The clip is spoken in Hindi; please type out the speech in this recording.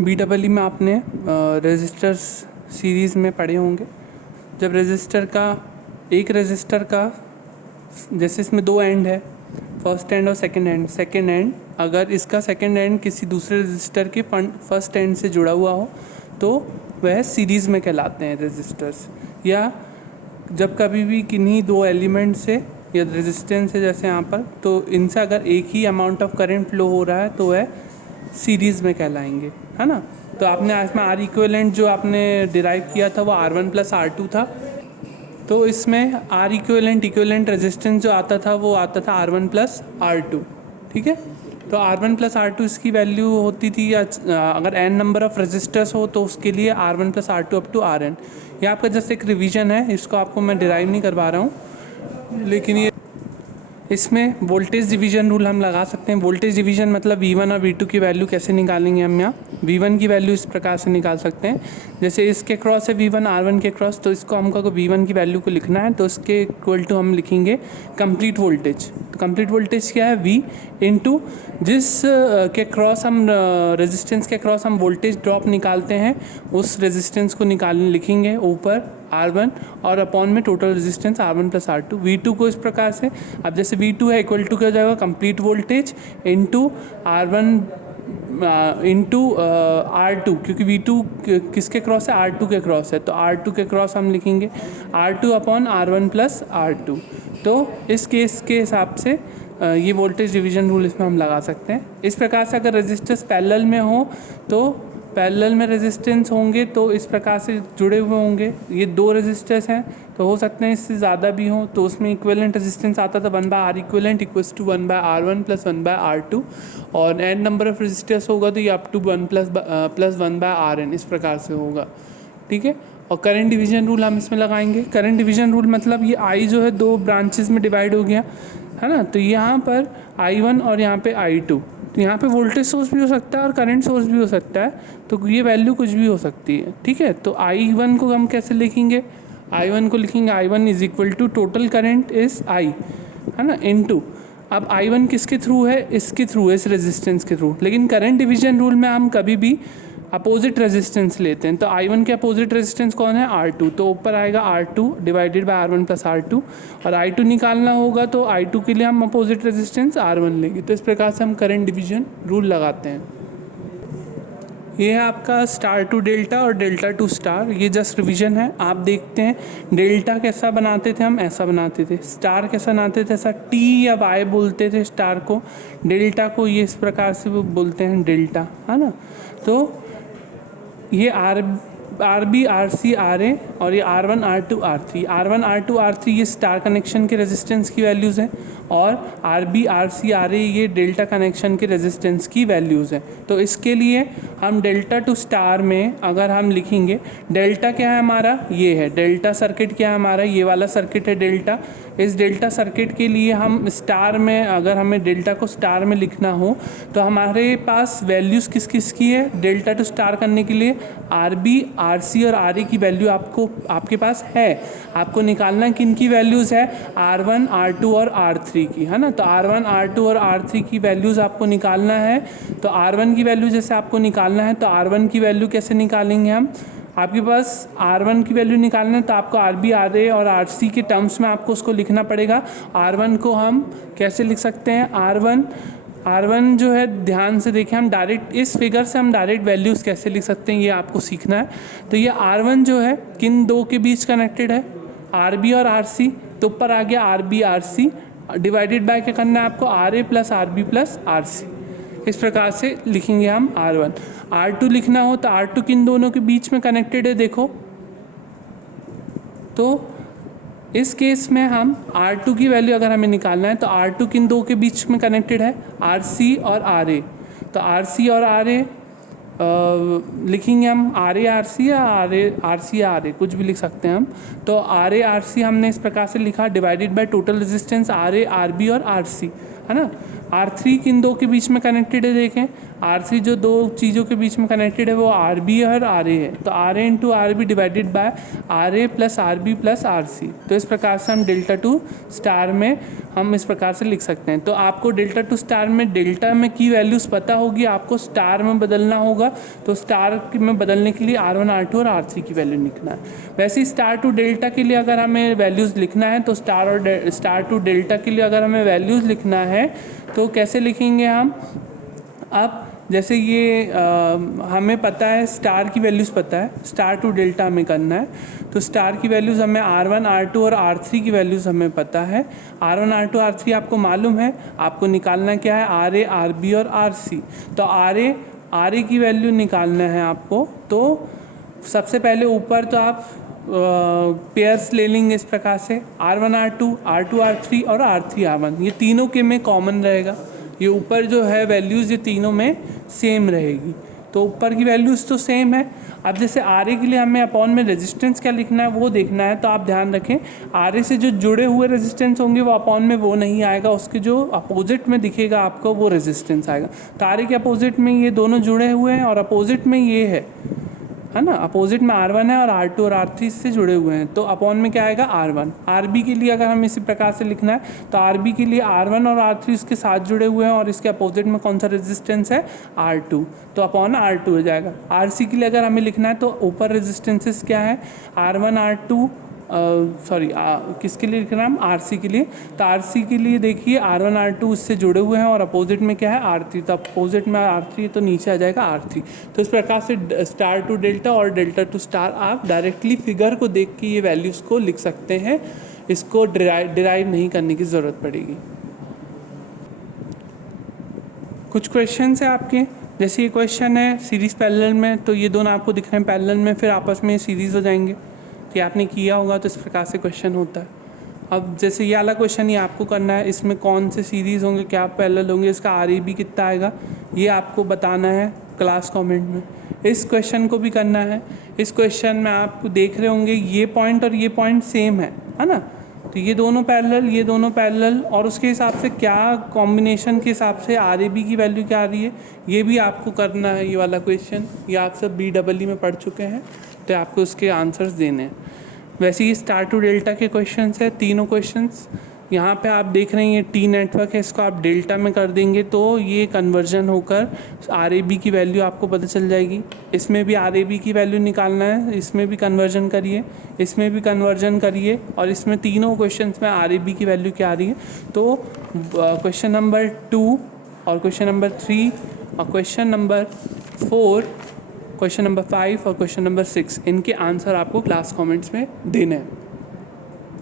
BEE में आपने रेजिस्टर्स सीरीज़ में पढ़े होंगे। जब रेजिस्टर का एक रेजिस्टर का जैसे इसमें दो एंड है, फर्स्ट एंड और सेकंड एंड अगर इसका सेकंड एंड किसी दूसरे रेजिस्टर के फर्स्ट एंड से जुड़ा हुआ हो तो वह सीरीज़ में कहलाते हैं रेजिस्टर्स। या जब कभी भी किन्हीं दो एलिमेंट से या रेजिस्टेंस है जैसे यहाँ पर, तो इनसे अगर एक ही अमाउंट ऑफ करंट फ्लो हो रहा है तो वह सीरीज़ में कहलाएंगे, है ना। तो आपने इसमें आर इक्विवेलेंट जो आपने डिराइव किया था वो R1 + R2 था। तो इसमें आर इक्विवेलेंट रेजिस्टेंस जो आता था वो आता था R1 + R2, ठीक है। तो R1 + R2 इसकी वैल्यू होती थी, या अगर n नंबर ऑफ रेजिस्टर्स हो तो उसके लिए R1 + R2 up to Rn। ये आपका जस्ट एक रिवीजन है, इसको आपको मैं डिराइव नहीं करवा रहा हूँ, लेकिन ये इसमें वोल्टेज डिवीजन रूल हम लगा सकते हैं। वोल्टेज डिवीजन मतलब V1 और V2 की वैल्यू कैसे निकालेंगे हम यहाँ। V1 की वैल्यू इस प्रकार से निकाल सकते हैं, जैसे इसके क्रॉस है V1 R1 के क्रॉस, तो इसको हमको V1 की वैल्यू को लिखना है तो इसके इक्वल टू हम लिखेंगे कंप्लीट वोल्टेज। तो कंप्लीट वोल्टेज क्या है, V इंटू जिस के क्रॉस हम रेजिस्टेंस के क्रॉस हम वोल्टेज ड्रॉप निकालते हैं उस रेजिस्टेंस को लिखेंगे ऊपर R1 और अपॉन में total resistance R1 + R2। V2 को इस प्रकार से, अब जैसे V2 है इक्वल टू क्या हो जाएगा, complete voltage into R1 into R2, क्योंकि V2 किसके क्रॉस है, R2 के क्रॉस है, तो R2 के क्रॉस हम लिखेंगे R2 अपॉन R1 + R2। तो इस केस के हिसाब से ये वोल्टेज डिवीजन रूल इसमें हम लगा सकते हैं। इस प्रकार से अगर रेजिस्टर्स पैरेलल में हो तो पैरेलल में रेजिस्टेंस होंगे तो इस प्रकार से जुड़े हुए होंगे। ये दो रेजिस्टर्स हैं तो हो सकते हैं इससे ज़्यादा भी हों, तो उसमें इक्विवेलेंट रेजिस्टेंस आता था 1/R equivalent equals to 1/R1 + 1/R2, और एन नंबर ऑफ रेजिस्टर्स होगा तो ये अप टू 1 + 1/Rn इस प्रकार से होगा, ठीक है। और करंट डिवीजन रूल हम इसमें लगाएंगे। करंट डिवीजन रूल मतलब ये I जो है दो ब्रांचेस में डिवाइड हो गया, है ना। तो यहाँ पर I1 और यहाँ पे I2, तो यहाँ पे वोल्टेज सोर्स भी हो सकता है और करंट सोर्स भी हो सकता है, तो ये वैल्यू कुछ भी हो सकती है, ठीक है। तो I1 को हम कैसे लिखेंगे, I1 को लिखेंगे I1 is equal to total current is I, है ना, इनटू, अब I1 किसके थ्रू है, इसके थ्रू है, इस रेजिस्टेंस के थ्रू। लेकिन करंट डिवीजन रूल में हम कभी भी अपोजिट रेजिस्टेंस लेते हैं, तो I1 के अपोजिट रेजिस्टेंस कौन है, R2, तो ऊपर आएगा R2 divided by R1 + R2, और I2 निकालना होगा तो I2 के लिए हम अपोजिट रेजिस्टेंस R1 लेंगे। तो इस प्रकार से हम करंट डिवीजन रूल लगाते हैं। ये है आपका स्टार टू डेल्टा और डेल्टा टू स्टार, ये जस्ट रिवीजन है। आप देखते हैं डेल्टा कैसा बनाते थे, हम ऐसा बनाते थे। स्टार कैसा बनाते थे, ऐसा T या Y बोलते थे स्टार को। डेल्टा को ये इस प्रकार से बोलते हैं डेल्टा, है ना। तो ये RB RC RA और ये R1 R2 R3 ये स्टार कनेक्शन के रेजिस्टेंस की वैल्यूज़ हैं, और RB RC RA ये डेल्टा कनेक्शन के रेजिस्टेंस की वैल्यूज़ हैं। तो इसके लिए हम डेल्टा टू स्टार में अगर हम लिखेंगे, डेल्टा क्या है हमारा, ये है डेल्टा सर्किट, क्या है हमारा, ये वाला सर्किट है डेल्टा। इस डेल्टा सर्किट के लिए हम स्टार में, अगर हमें डेल्टा को स्टार में लिखना हो तो हमारे पास वैल्यूज़ किस किस की है डेल्टा टू स्टार करने के लिए, RB RC और RA की वैल्यू आपके पास है। आपको निकालना किन की वैल्यूज़ है, R1 R2 और R3 की, है ना। तो R1 R2 और R3 की वैल्यूज़ आपको निकालना है। तो R1 की वैल्यू जैसे आपको निकालना है तो R1 की वैल्यू कैसे निकालेंगे हम, आपके पास R1 की वैल्यू निकालना है तो आपको RB RA और RC के टर्म्स में आपको उसको लिखना पड़ेगा। R1 को हम कैसे लिख सकते हैं, R1 जो है, ध्यान से देखें, हम डायरेक्ट इस फिगर से हम डायरेक्ट वैल्यूज़ कैसे लिख सकते हैं ये आपको सीखना है। तो ये R1 जो है किन दो के बीच कनेक्टेड है, RB और RC, तो ऊपर आ गया RB RC डिवाइडेड बाय क्या करना है आपको, RA + RB + RC, इस प्रकार से लिखेंगे हम R1। R2 लिखना हो तो R2 किन दोनों के बीच में कनेक्टेड है, देखो, तो इस केस में हम R2 की वैल्यू अगर हमें निकालना है तो R2 किन दो के बीच में कनेक्टेड है, RC और RA। तो RC और RA लिखेंगे हम RA RC या RC RA, कुछ भी लिख सकते हैं हम। तो RA RC हमने इस प्रकार से लिखा, divided by total resistance RA RB और RC, है ना। R3 किन दो के बीच में कनेक्टेड है, देखें R3 जो दो चीज़ों के बीच में कनेक्टेड है वो RB और RA है, तो RA into RB divided by RA plus RB plus RC। तो इस प्रकार से हम डेल्टा टू स्टार में हम इस प्रकार से लिख सकते हैं। तो आपको डेल्टा टू स्टार में डेल्टा में की वैल्यूज़ पता होगी, आपको स्टार में बदलना होगा, तो स्टार में बदलने के लिए R1 R2 और R3 की वैल्यू लिखना है। वैसे ही स्टार टू डेल्टा के लिए अगर हमें वैल्यूज़ लिखना है तो स्टार टू डेल्टा के लिए अगर हमें वैल्यूज़ लिखना है तो कैसे लिखेंगे हम। अब जैसे ये हमें पता है स्टार की वैल्यूज़ पता है, स्टार टू डेल्टा हमें करना है, तो स्टार की वैल्यूज़ हमें R1 R2 और R3 की वैल्यूज़ हमें पता है। R1 R2 R3 आपको मालूम है, आपको निकालना क्या है RA RB और RC। तो RA की वैल्यू निकालना है आपको। तो सबसे पहले ऊपर तो आप पेयर्स ले लेंगे इस प्रकार से R1 R2 R2 R3 और R3 R1, ये तीनों के में कॉमन रहेगा। ये ऊपर जो है वैल्यूज़ ये तीनों में सेम रहेगी, तो ऊपर की वैल्यूज़ तो सेम है। अब जैसे RA के लिए हमें अपॉन में रेजिस्टेंस क्या लिखना है वो देखना है, तो आप ध्यान रखें RA से जो जुड़े हुए रेजिस्टेंस होंगे वो अपॉन में वो नहीं आएगा, उसके जो अपोजिट में दिखेगा आपको वो रेजिस्टेंस आएगा। तो RA के अपोजिट में ये दोनों जुड़े हुए हैं और अपोजिट में ये है ना, अपोजिट में R1 है और R2 और R3 से जुड़े हुए हैं, तो अपॉन में क्या आएगा R1। RB के लिए अगर हम इसी प्रकार से लिखना है तो RB के लिए R1 और R3 इसके साथ जुड़े हुए हैं और इसके अपोजिट में कौन सा रेजिस्टेंस है R2, तो अपॉन R2 हो जाएगा। RC के लिए अगर हमें लिखना है तो ऊपर रेजिस्टेंसेस क्या है R1 R2 किसके लिए लिख रहे हैं हम RC के लिए, तो RC के लिए देखिए R1 R2 उससे जुड़े हुए हैं और अपोजिट में क्या है R3, तो अपोजिट में R3 तो नीचे आ जाएगा R3। तो इस प्रकार से स्टार टू डेल्टा और डेल्टा टू स्टार आप डायरेक्टली फिगर को देख के ये वैल्यूज़ को लिख सकते हैं, इसको डिराइव नहीं करने की ज़रूरत पड़ेगी। कुछ क्वेश्चन है आपके, जैसे ये क्वेश्चन है सीरीज़ पैरेलल में, तो ये दोनों आपको दिख रहे हैं पैरेलल में, फिर आपस में सीरीज़ हो जाएंगे, कि आपने किया होगा तो इस प्रकार से क्वेश्चन होता है। अब जैसे ये वाला क्वेश्चन ये आपको करना है, इसमें कौन से सीरीज़ होंगे, क्या पैरेलल होंगे, इसका RAB कितना आएगा ये आपको बताना है क्लास कमेंट में। इस क्वेश्चन को भी करना है। इस क्वेश्चन में आप देख रहे होंगे ये पॉइंट और ये पॉइंट सेम है ना, तो ये दोनों पैरेलल और उसके हिसाब से क्या कॉम्बिनेशन के हिसाब से RAB की वैल्यू क्या आ रही है ये भी आपको करना है। ये वाला क्वेश्चन ये आप सब BEE में पढ़ चुके हैं, तो आपको उसके आंसर्स देने हैं। वैसे ही स्टार टू डेल्टा के क्वेश्चंस है, तीनों क्वेश्चंस यहाँ पे आप देख रहे हैं ये T नेटवर्क है, इसको आप डेल्टा में कर देंगे तो ये कन्वर्जन होकर RAB की वैल्यू आपको पता चल जाएगी। इसमें भी RAB की वैल्यू निकालना है, इसमें भी कन्वर्जन करिए, इसमें भी कन्वर्जन करिए, और इसमें तीनों क्वेश्चंस में RAB की वैल्यू क्या आ रही है। तो क्वेश्चन नंबर 2 और क्वेश्चन नंबर 3 और क्वेश्चन नंबर 4, क्वेश्चन नंबर 5 और क्वेश्चन नंबर 6 इनके आंसर आपको क्लास कमेंट्स में देने हैं।